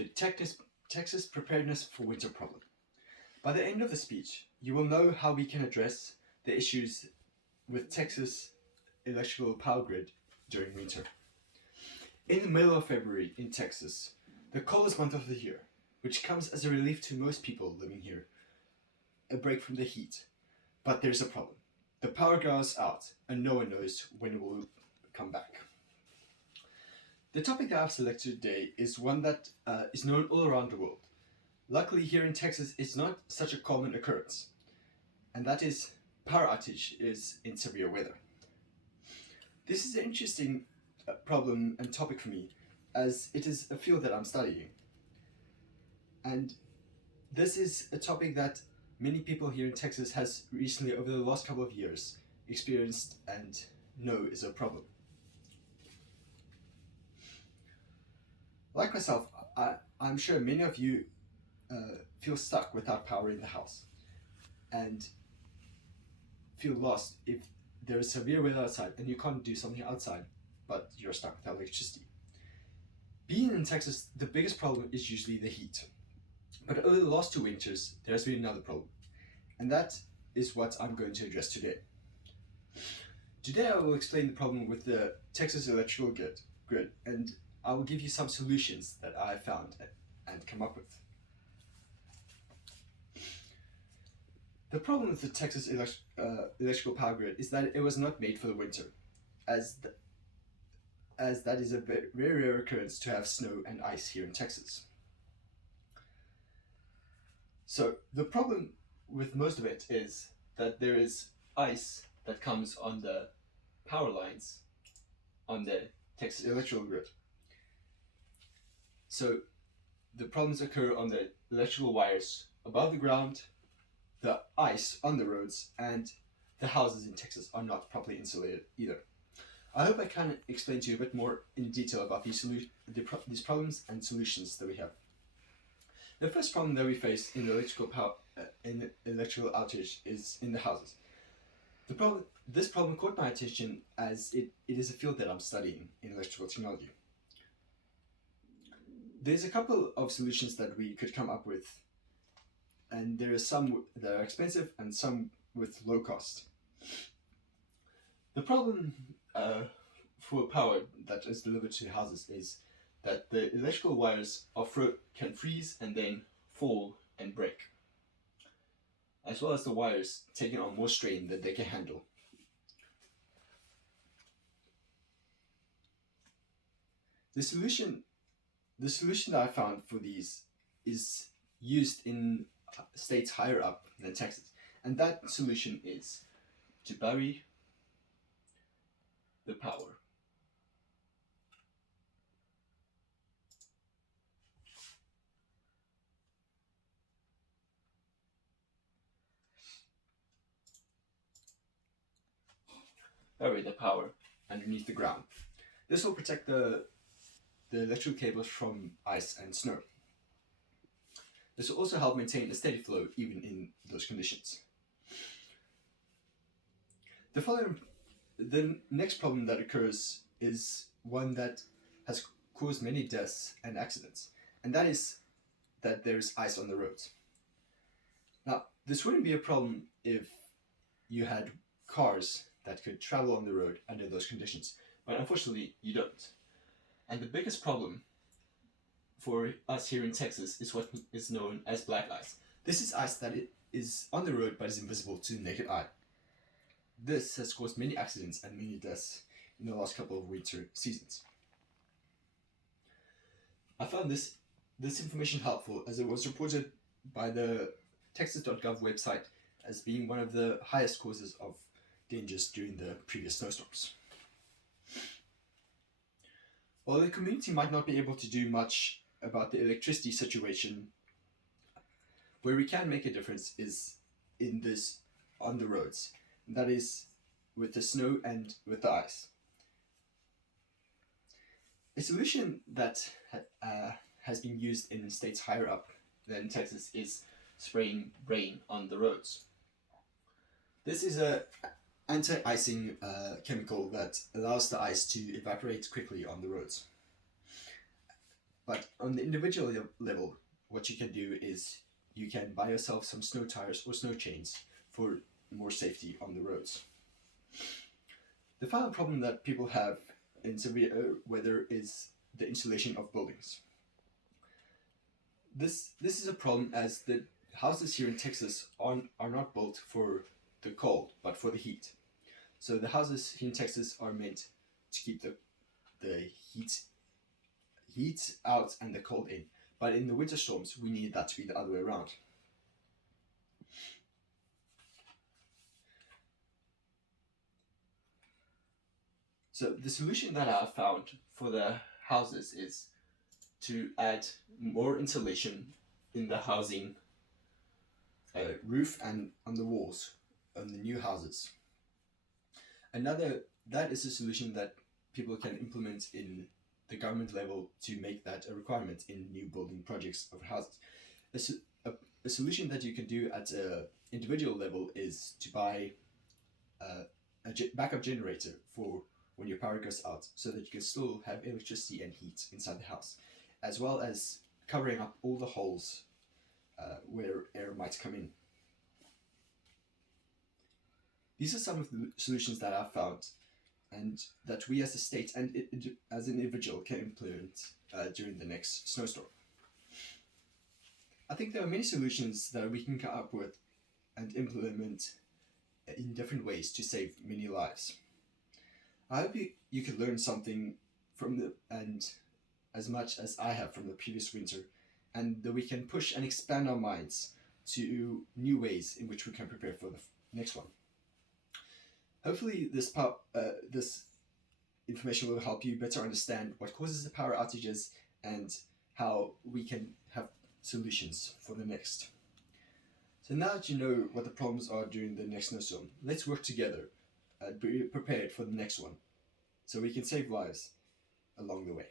the Texas preparedness for winter problem. By the end of the speech, you will know how we can address the issues with Texas electrical power grid during winter. In the middle of February in Texas, the coldest month of the year, which comes as a relief to most people living here, a break from the heat. But there's a problem. The power goes out and no one knows when it will come back. The topic that I've selected today is one that is known all around the world. Luckily here in Texas it's not such a common occurrence, and that is power outage is in severe weather. This is an interesting problem and topic for me, as it is a field that I'm studying. And this is a topic that many people here in Texas has recently, over the last couple of years, experienced and know is a problem. Like myself, I'm sure many of you feel stuck without power in the house and feel lost if there is severe weather outside and you can't do something outside, but you're stuck without electricity. Being in Texas, the biggest problem is usually the heat. But over the last 2 winters, there has been another problem, and that is what I'm going to address today. Today I will explain the problem with the Texas electrical grid, and I will give you some solutions that I found and come up with. The problem with the Texas electrical power grid is that it was not made for the winter, as that is a very rare occurrence to have snow and ice here in Texas. So the problem with most of it is that there is ice that comes on the power lines on the Texas electrical grid. So the problems occur on the electrical wires above the ground, the ice on the roads, and the houses in Texas are not properly insulated either. I hope I can explain to you a bit more in detail about these problems and solutions that we have. The first problem that we face in the electrical outage is in the houses. This problem caught my attention as it is a field that I'm studying in electrical technology. There's a couple of solutions that we could come up with, and there are some that are expensive and some with low cost. The problem for power that is delivered to houses is that the electrical wires can freeze and then fall and break, as well as the wires taking on more strain than they can handle. The solution that I found for these is used in states higher up than Texas, and that solution is to bury the power. Bury the power underneath the ground. This will protect the electrical cables from ice and snow. This will also help maintain a steady flow even in those conditions. The next problem that occurs is one that has caused many deaths and accidents, and that is that there is ice on the roads. Now, this wouldn't be a problem if you had cars that could travel on the road under those conditions, but unfortunately you don't. And the biggest problem for us here in Texas is what is known as black ice. This is ice that is on the road but is invisible to the naked eye. This has caused many accidents and many deaths in the last couple of winter seasons. I found this information helpful as it was reported by the Texas.gov website as being one of the highest causes of dangers during the previous snowstorms. While the community might not be able to do much about the electricity situation, where we can make a difference is in this on the roads. And that is with the snow and with the ice. A solution that has been used in states higher up than Texas is spraying rain on the roads. This is a anti-icing chemical that allows the ice to evaporate quickly on the roads. But on the individual level, what you can do is you can buy yourself some snow tires or snow chains for more safety on the roads. The final problem that people have in severe weather is the insulation of buildings. This is a problem as the houses here in Texas are not built for the cold, but for the heat. So the houses here in Texas are meant to keep the heat out and the cold in. But in the winter storms, we need that to be the other way around. So the solution that I found for the houses is to add more insulation in the housing roof and on the walls on the new houses. That is a solution that people can implement in the government level to make that a requirement in new building projects of houses. A solution that you can do at an individual level is to buy a backup generator for when your power goes out, so that you can still have electricity and heat inside the house, as well as covering up all the holes where air might come in. These are some of the solutions that I've found and that we as a state and as an individual can implement during the next snowstorm. I think there are many solutions that we can come up with and implement in different ways to save many lives. I hope you could learn something from and as much as I have from the previous winter, and that we can push and expand our minds to new ways in which we can prepare for the next one. Hopefully this information will help you better understand what causes the power outages and how we can have solutions for the next. So now that you know what the problems are during the next snowstorm, let's work together and be prepared for the next one so we can save lives along the way.